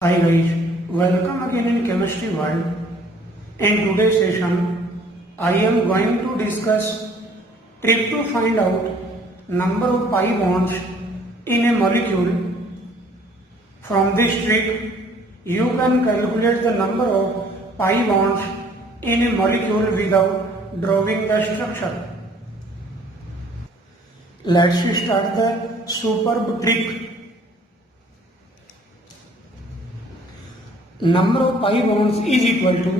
Hi guys, welcome again in Chemistry World. In today's session, I am going to discuss trick to find out number of pi bonds in a molecule. From this trick, you can calculate the number of pi bonds in a molecule without drawing the structure. Let's start the superb trick. Number of pi bonds is equal to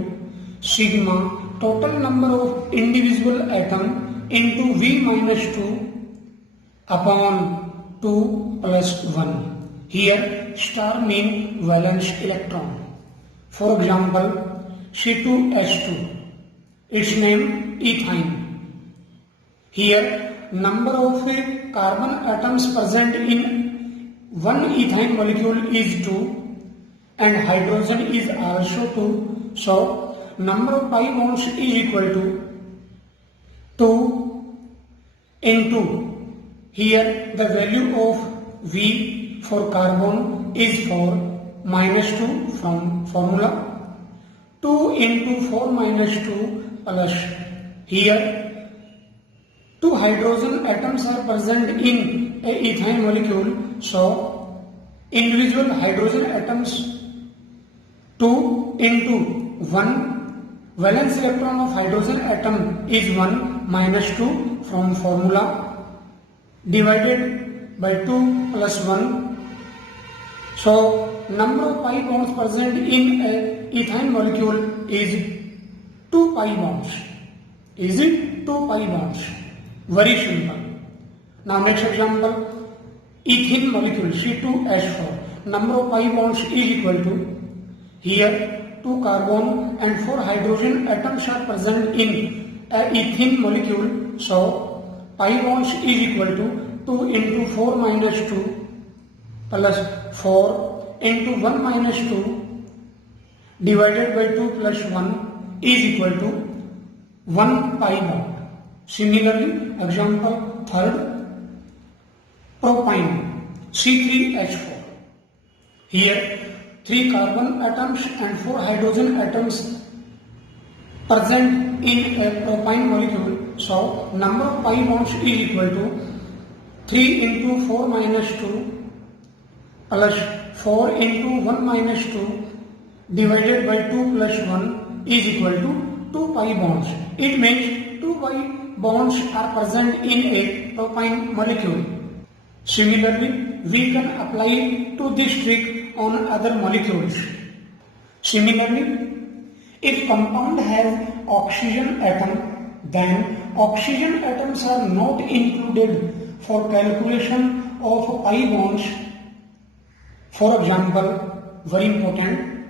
sigma total number of individual atom into V minus 2 upon 2 plus 1. Here star mean valence electron. For example, C2H2, its name ethine. Here number of carbon atoms present in one ethine molecule is 2 and hydrogen is also 2. So number of pi bonds is equal to 2 into, here the value of V for carbon is 4 minus 2 from formula, 2 into 4 minus 2 plus, here 2 hydrogen atoms are present in a ethane molecule, so individual hydrogen atoms 2 into 1 valence electron of hydrogen atom is 1 minus 2 from formula divided by 2 plus 1. So number of pi bonds present in a ethane molecule is 2 pi bonds. Is it 2 pi bonds? Very simple. Now next example, ethene molecule C2H4. Number of pi bonds is equal to, here 2 carbon and 4 hydrogen atoms are present in a ethene molecule, so pi bonds is equal to 2 into 4 minus 2 plus 4 into 1 minus 2 divided by 2 plus 1 is equal to 1 pi bond. Similarly, example third, propine C3H4. Here 3 carbon atoms and 4 hydrogen atoms present in a propine molecule, so number of pi bonds is equal to 3 into 4 minus 2 plus 4 into 1 minus 2 divided by 2 plus 1 is equal to 2 pi bonds. It means 2 pi bonds are present in a propine molecule. Similarly, we can apply to this trick on other molecules. Similarly, if compound has oxygen atom, then oxygen atoms are not included for calculation of pi bonds. For example, very important,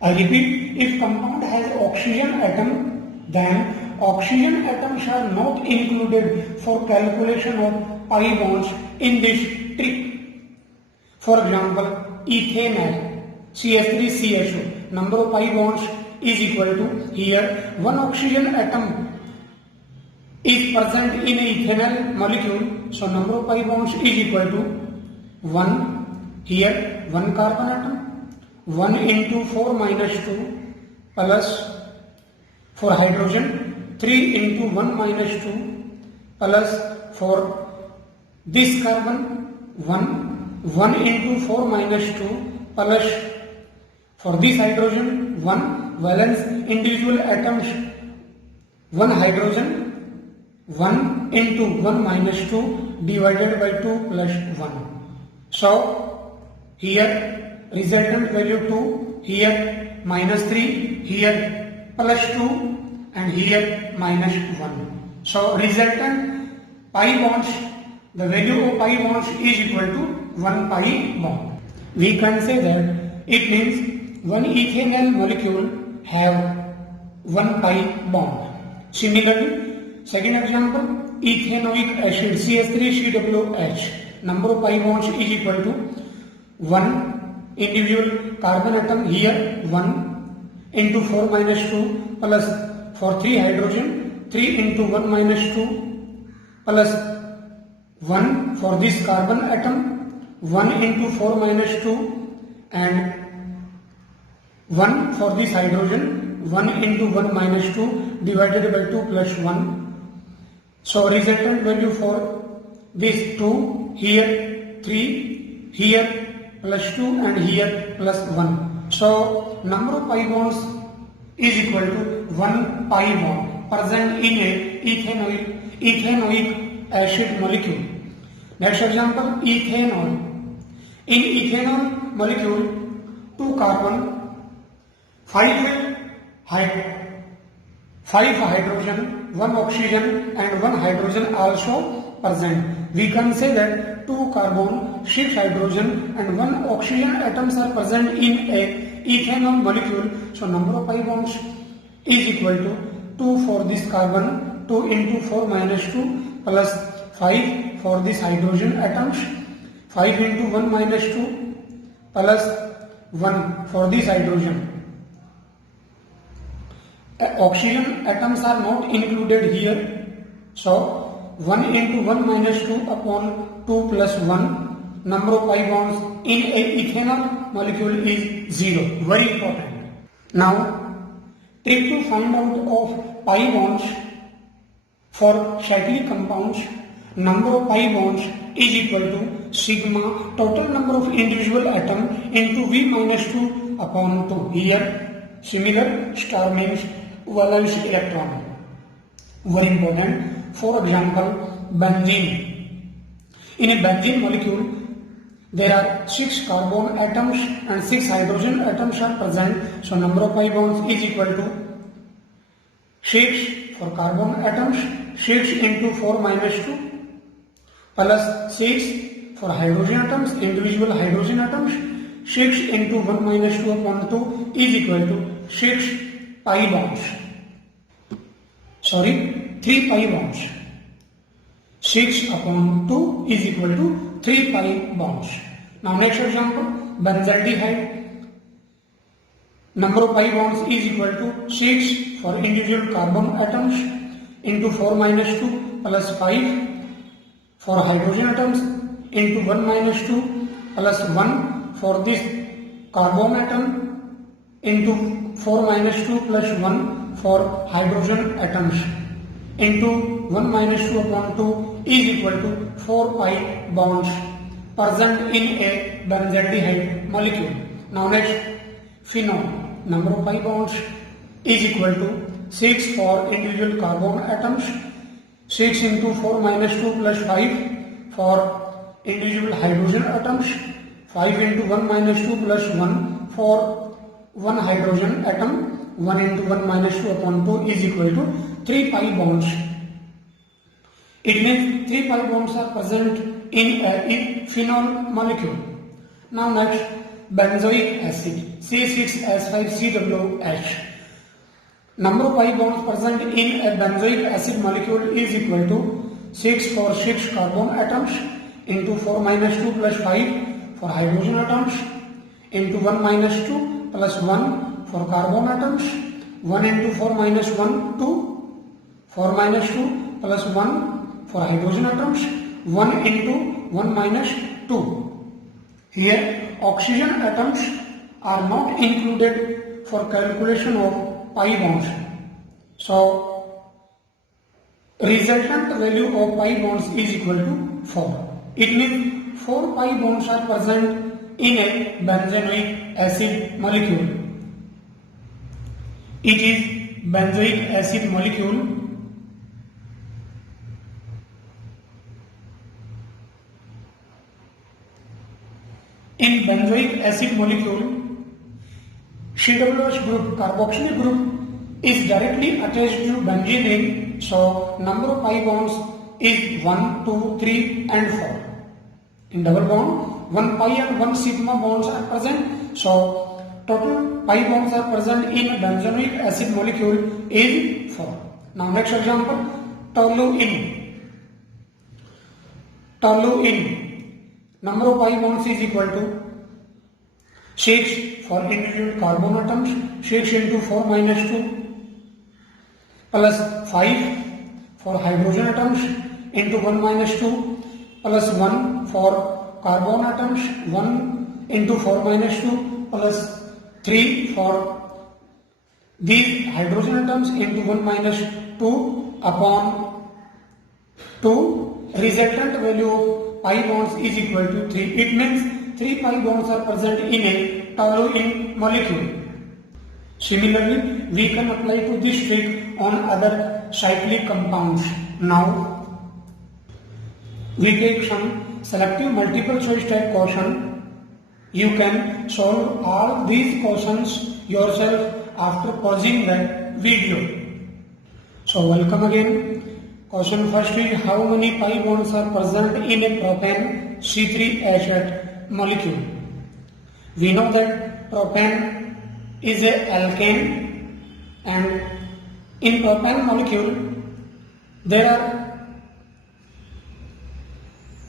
I repeat, if compound has oxygen atom, then oxygen atoms are not included for calculation of pi bonds in this trick. For example, ethanol CH3CHO, number of pi bonds is equal to, here 1 oxygen atom is present in a ethanol molecule, so number of pi bonds is equal to 1, here 1 carbon atom, 1 into 4 minus 2 plus for hydrogen 3 into 1 minus 2 plus for this carbon 1 into 4 minus 2 plus for this hydrogen 1 valence individual atoms 1 hydrogen 1 into 1 minus 2 divided by 2 plus 1. So here resultant value 2, here minus 3, here plus 2 and here minus 1. So resultant pi bonds, the value of pi bonds is equal to 1 pi bond. We can say that it means one ethanol molecule have 1 pi bond. Similarly, second example, ethanoic acid CH3COOH, number of pi bonds is equal to 1 individual carbon atom, here 1 into 4 minus 2 plus for 3 hydrogen 3 into 1 minus 2 plus 1 for this carbon atom 1 into 4 minus 2 and 1 for this hydrogen, 1 into 1 minus 2 divided by 2 plus 1. So resultant value for this 2, here 3, here plus 2 and here plus 1. So number of pi bonds is equal to 1 pi bond present in a ethanoic acid molecule. Next example, ethanol. In ethanol molecule, 2 carbon, 5 hydrogen, 1 oxygen and 1 hydrogen also present. We can say that 2 carbon, 6 hydrogen and 1 oxygen atoms are present in a ethanol molecule. So number of pi bonds is equal to 2 for this carbon, 2 into 4 minus 2 plus 5 for this hydrogen atoms, 5 into 1 minus 2 plus 1 for this hydrogen. Oxygen atoms are not included here. So 1 into 1 minus 2 upon 2 plus 1, number of pi bonds in a ethanol molecule is 0. Very important. Now, trick to find out of pi bonds for cyclic compounds. Number of pi bonds is equal to sigma total number of individual atoms into V minus 2 upon 2. Here, similar star means valence electron. Very important. For example, benzene. In a benzene molecule, there are 6 carbon atoms and 6 hydrogen atoms are present. So number of pi bonds is equal to 6 for carbon atoms, 6 into 4 minus 2 plus 6 for hydrogen atoms, individual hydrogen atoms, 6 into 1 minus 2 upon 2 is equal to 6 pi bonds. 3 pi bonds. 6 upon 2 is equal to 3 pi bonds. Now next example, benzaldehyde. Number of pi bonds is equal to 6 for individual carbon atoms into 4 minus 2 plus 5 for hydrogen atoms into 1 minus 2 plus 1 for this carbon atom into 4 minus 2 plus 1 for hydrogen atoms into 1 minus 2 upon 2 is equal to 4 pi bonds present in a benzaldehyde molecule. Now next, phenol. Number of pi bonds is equal to 6 for individual carbon atoms, 6 into 4 minus 2 plus 5 for individual hydrogen atoms, 5 into 1 minus 2 plus 1 for 1 hydrogen atom, 1 into 1 minus 2 upon 2 is equal to 3 pi bonds. It means 3 pi bonds are present in a phenol molecule. Now next, benzoic acid, C6H5COOH. Number of pi bonds present in a benzoic acid molecule is equal to 6 for 6 carbon atoms into 4 minus 2 plus 5 for hydrogen atoms into 1 minus 2 plus 1 for carbon atoms, 1 into 4 minus 1, 2, 4 minus 2 plus 1 for hydrogen atoms, 1 into 1 minus 2. Here oxygen atoms are not included for calculation of pi bonds. So resultant value of pi bonds is equal to 4. It means 4 pi bonds are present in a benzoic acid molecule. It is benzoic acid molecule. In benzoic acid molecule, COOH group, carboxylic group is directly attached to benzene ring. So number of pi bonds is 1, 2, 3 and 4. In double bond, 1 pi and 1 sigma bonds are present. So total pi bonds are present in benzoic acid molecule is 4. Now next example, toluene. Toluene. Number of pi bonds is equal to 6 for individual carbon atoms, 6 into 4 minus 2 plus 5 for hydrogen atoms into 1 minus 2 plus 1 for carbon atoms, 1 into 4 minus 2 plus 3 for these hydrogen atoms into 1 minus 2 upon 2. Resultant value of pi bonds is equal to 3. It means 3 pi bonds are present in a toluene molecule. Similarly, we can apply to this trick on other cyclic compounds. Now, we take some selective multiple choice type question. You can solve all these questions yourself after pausing the video. So, welcome again. Question first is, how many pi bonds are present in a propane C3H8 molecule? We know that propane is a alkane, and in propane molecule there are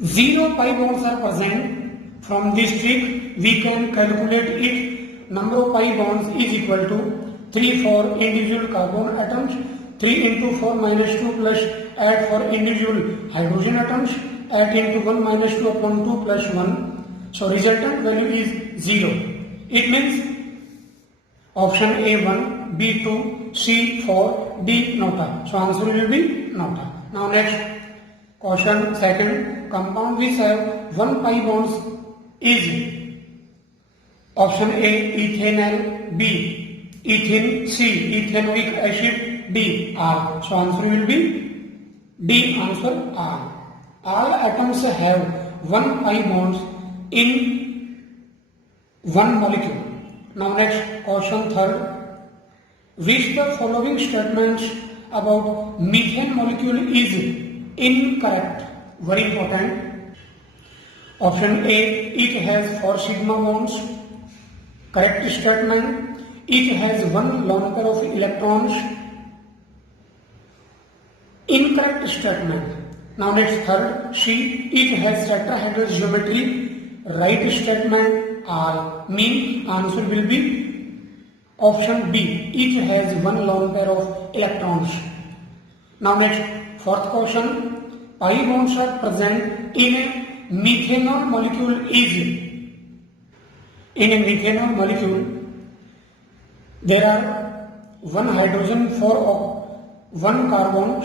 0 pi bonds are present. From this trick we can calculate it. Number of pi bonds is equal to 3 for individual carbon atoms, 3 into 4 minus 2 plus add for individual hydrogen atoms, add into 1 minus 2 upon 2 plus 1. So resultant value is 0. It means option A1, B2, C4, D nota. So answer will be nota. Now next question second, compound which have 1 pi bonds is option A, ethanol, B, ethene, C, ethanoic acid, D, R. So answer will be D, answer R. All atoms have 1 pi bonds in one molecule. Now next question third, which the following statements about methane molecule is incorrect? Very important. Option A, it has 4 sigma bonds. Correct statement, it has 1 lone pair of electrons. Incorrect statement. Now next third, C, it has tetrahedral geometry. Right statement R, mean answer will be option B, it has 1 lone pair of electrons. Now next fourth question, pi bonds are present in a methanol molecule is. In a methanol molecule there are 1 hydrogen for 1 carbon,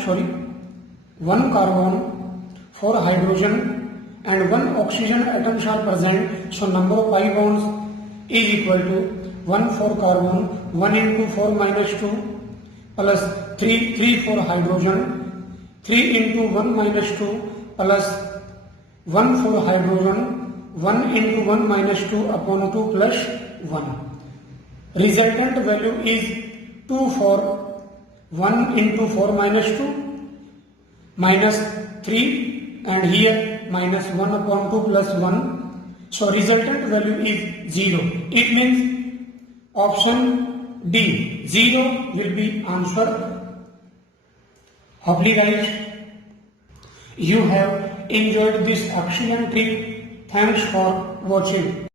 4 hydrogen and 1 oxygen atoms are present. So number of pi bonds is equal to 1 for carbon, 1 into 4 minus 2 plus 3 for hydrogen, 3 into 1 minus 2 plus 1 for hydrogen, 1 into 1 minus 2 upon 2 plus 1. Resultant value is 2 for 1 into 4 minus 2 minus 3 and here minus 1 upon 2 plus 1. So resultant value is 0. It means option D, 0 will be answer. Hopefully guys, you have enjoyed this excellent trick. Thanks for watching.